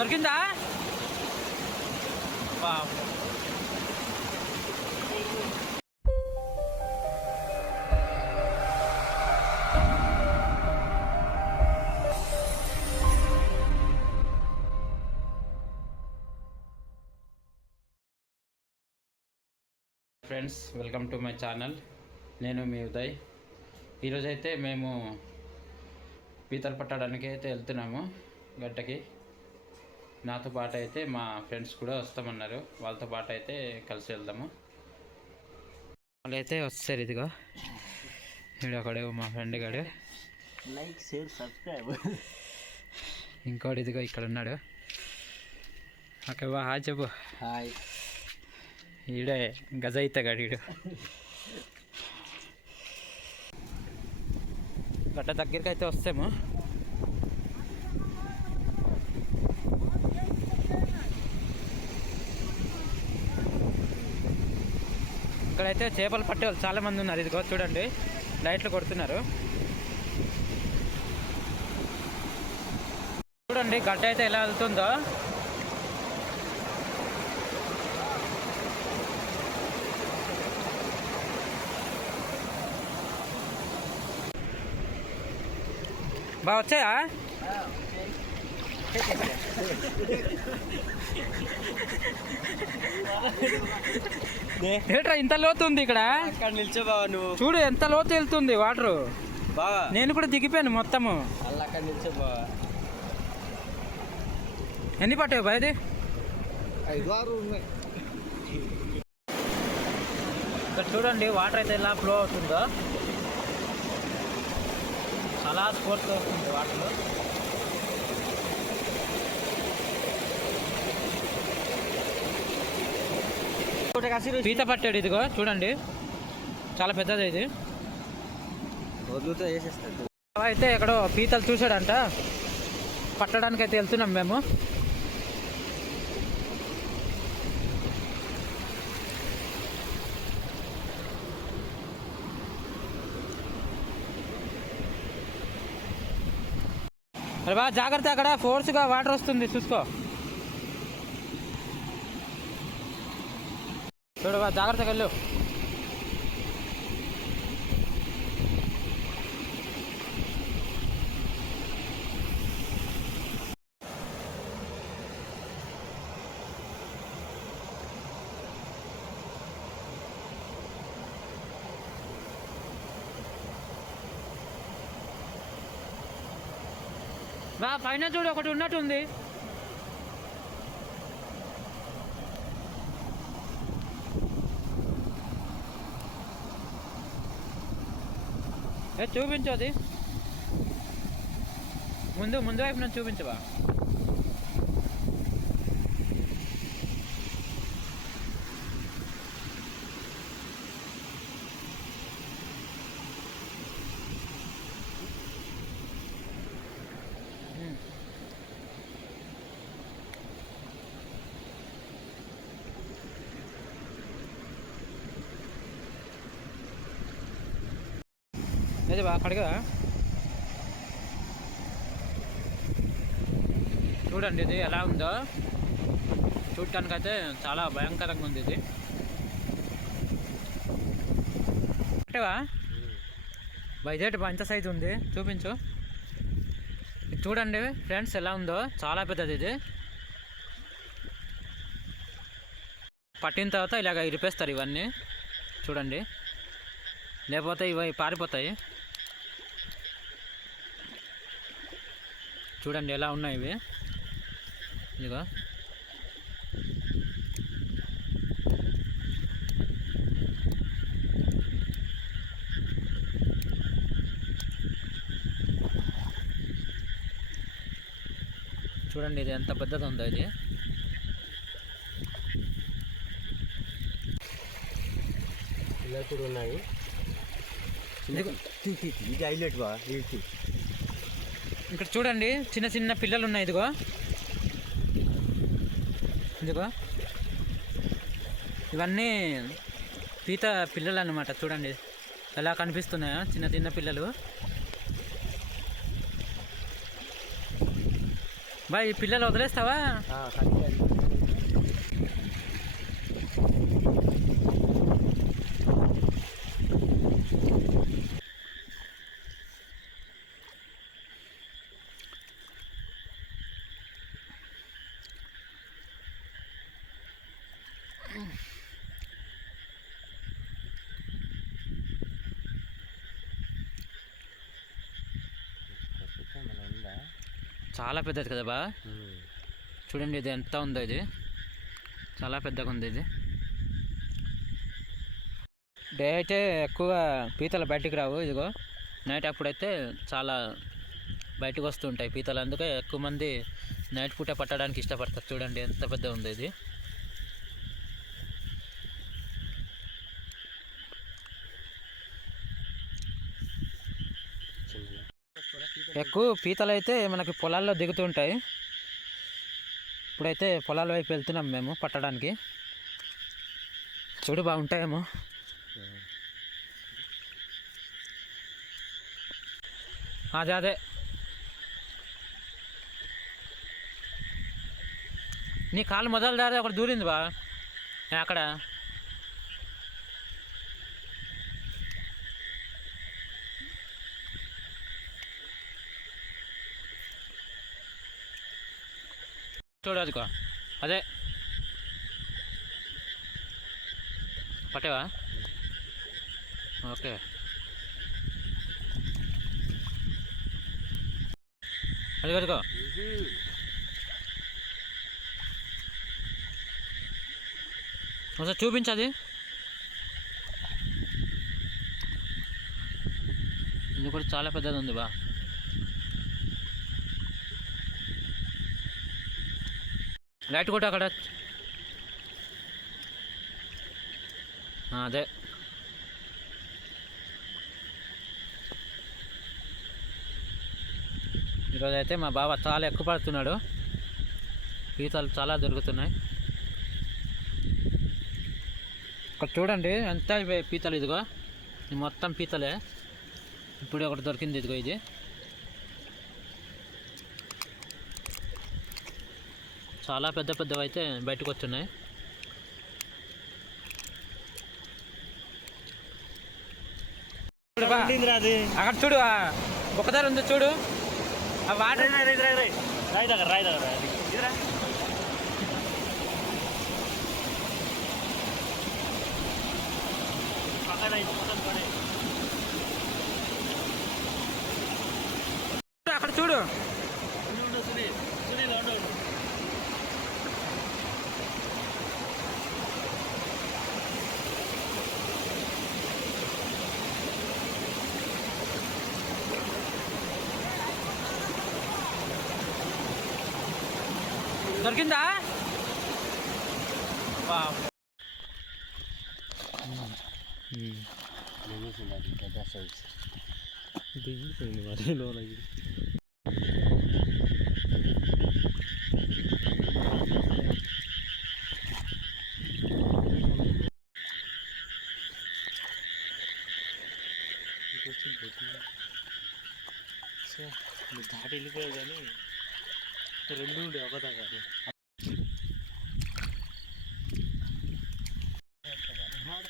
దొరికిందా? Friends welcome to my channel నేను మీ ఉదయ్. ఈరోజైతే మేము పీతలు పట్టడానికి అయితే వెళ్తున్నాము గడ్డకి. నాతో పాటు అయితే మా ఫ్రెండ్స్ కూడా వస్తామన్నారు. వాళ్ళతో పాటు అయితే కలిసి వెళ్దాము. వాళ్ళు అయితే వస్తారు ఇదిగో. ఇక్కడ ఒకడే మా ఫ్రెండ్ గాడు. Like share subscribe. ఇంకోటి ఇదిగో ఇక్కడ ఉన్నాడు. ఓకే బా హాయ్ చెప్పు. హాయ్. ఈడే గజ అయితే గడీడు గడ్డ దగ్గరికి అయితే వస్తాము. ఇక్కడైతే చేపలు పట్టే వాళ్ళు చాలా మంది ఉన్నారు. ఇదిగో చూడండి. లైట్లు కొడుతున్నారు. చూడండి గడ్డ అయితే ఎలా వెళ్తుందో. బా వచ్చాయా? ఏంట్రా ఇంత లోతు ఉంది ఇక్కడ? అక్కడ నిల్చో బావా నువ్వు. చూడు ఎంత లోతు వెళ్తుంది వాటర్. బావా. నేను కూడా దిగిపోయాను మొత్తము. అలా అక్కడ నిల్చో బావా. ఎన్ని పట్టావు బాయ్ ఐదు ఆరు ఉన్నాయి. ఇక్కడ చూడండి వాటర్ అయితే ఎలా ఫ్లో అవుతుందో. చాలా స్పోర్ట్స్ వస్తుంది వాటర్. పీత పట్టాడు ఇదిగో చూడండి. చాలా పెద్దది ఇది. అయితే ఎక్కడో పీతలు చూశాడంట. పట్టడానికి అయితే వెళ్తున్నాం మేము. అరే బా జాగ్రత్త అక్కడ. ఫోర్స్గా వాటర్ వస్తుంది చూసుకో. చూడు బా జాగ్రత్తగా వెళ్ళు. బా పైన చూడు ఒకటి ఉన్నట్టుంది. చూపించు అది. ముందు ముందు వైపు నుంచి చూపించవా ఏది బా చూడండి ఇది ఎలా ఉందో. చూడటానికైతే చాలా భయంకరంగా ఉంది ఇది. అంటేవా బయట ఎంత సైజు ఉంది? చూపించు. ఇది చూడండి ఫ్రెండ్స్ ఎలా ఉందో. చాలా పెద్దది ఇది. పట్టిన తర్వాత ఇలాగ ఇరిపేస్తారు ఇవన్నీ. చూడండి. లేకపోతే ఇవి పారిపోతాయి. చూడండి ఎలా ఉన్నాయి ఇవి. ఇదిగో. చూడండి ఇది ఎంత పెద్దది ఉందో ఇది. ఇలా కూడా ఉన్నాయి. ఇది హైలైట్ బా ఇది. ఇక్కడ చూడండి చిన్న చిన్న పిల్లలు ఉన్నాయి ఇదిగో. ఇదిగో. ఇవన్నీ పీత పిల్లలు అన్నమాట చూడండి. ఎలా కనిపిస్తున్నాయో చిన్న చిన్న పిల్లలు. బాయ్ ఈ పిల్లలు వదిలేస్తావా? చాలా పెద్దది కదా బా? చూడండి ఇది ఎంత ఉందో ఇది. చాలా పెద్దగా ఉంది ఇది. డే అయితే ఎక్కువగా పీతలు బయటికి రావు ఇదిగో. నైట్ అప్పుడైతే చాలా బయటకు వస్తూ ఉంటాయి పీతలు. అందుకే ఎక్కువ మంది నైట్ పూట పట్టడానికి ఇష్టపడతారు. చూడండి ఎంత పెద్ద ఉంది ఇది. ఎక్కువ పీతలు అయితే మనకి పొలాల్లో దిగుతుంటాయి. ఇప్పుడైతే పొలాల వైపు వెళ్తున్నాం మేము పట్టడానికి. చూడు బాగుంటాయేమో. అదే అదే. నీ కాలు మొదలు దారి ఒకటి దూరింది బా. అక్కడ. చూడు అదికో అదే. పట్టేవా? ఓకే. అదిగో అదిగో ఒకసారి చూపించది ఇది కూడా చాలా పెద్దది ఉంది బా. లైట్ కొట్టు అక్కడ. అదే. ఈరోజు అయితే మా బావ చాలా ఎక్కువ పడుతున్నాడు. పీతలు చాలా దొరుకుతున్నాయి. ఇక్కడ చూడండి ఎంత పీతలు ఇదిగో. ఇది మొత్తం పీతలే. ఇప్పుడు ఒకటి దొరికింది ఇదిగో ఇది. చాలా పెద్ద పెద్దవి అయితే బయటకు బా. అక్కడ చూడు ఒకదారి ఉంది చూడు. ఆ వాటర్ రాయి దగ్గర రాయి దగ్గర అక్కడ చూడు దొరికిందా? దిగిపోయింది మరి లోనకి దాటి వెళ్ళిపోయావు కానీ రెండు ఉండే ఒక దగ్గర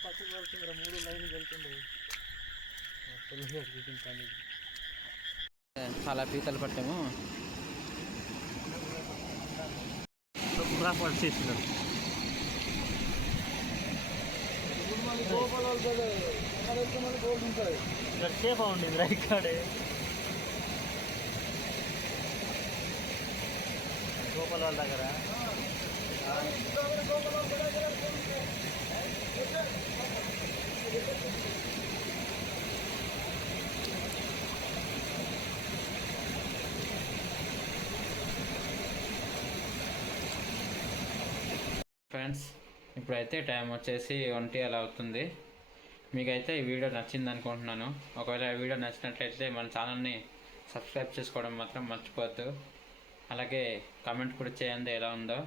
పక్కకు వెళ్తుందిరా మూడు లైన్ వెళ్తుండే. పని చాలా పీతలు పట్టాము. ఇక్కడ సేఫ్ ఉండింది రా ఇక్కడే. గోపాల్ వాళ్ళ దగ్గర? ఫ్రెండ్స్ ఇప్పుడైతే టైం వచ్చేసి ఒంటి అలా అవుతుంది. మీకైతే ఈ వీడియో నచ్చింది అనుకుంటున్నాను. ఒకవేళ ఈ వీడియో నచ్చినట్లయితే మన ఛానల్ని సబ్స్క్రైబ్ చేసుకోవడం మాత్రం మర్చిపోద్దు అలాగే కామెంట్ కూడా చేయండి ఎలా ఉందో.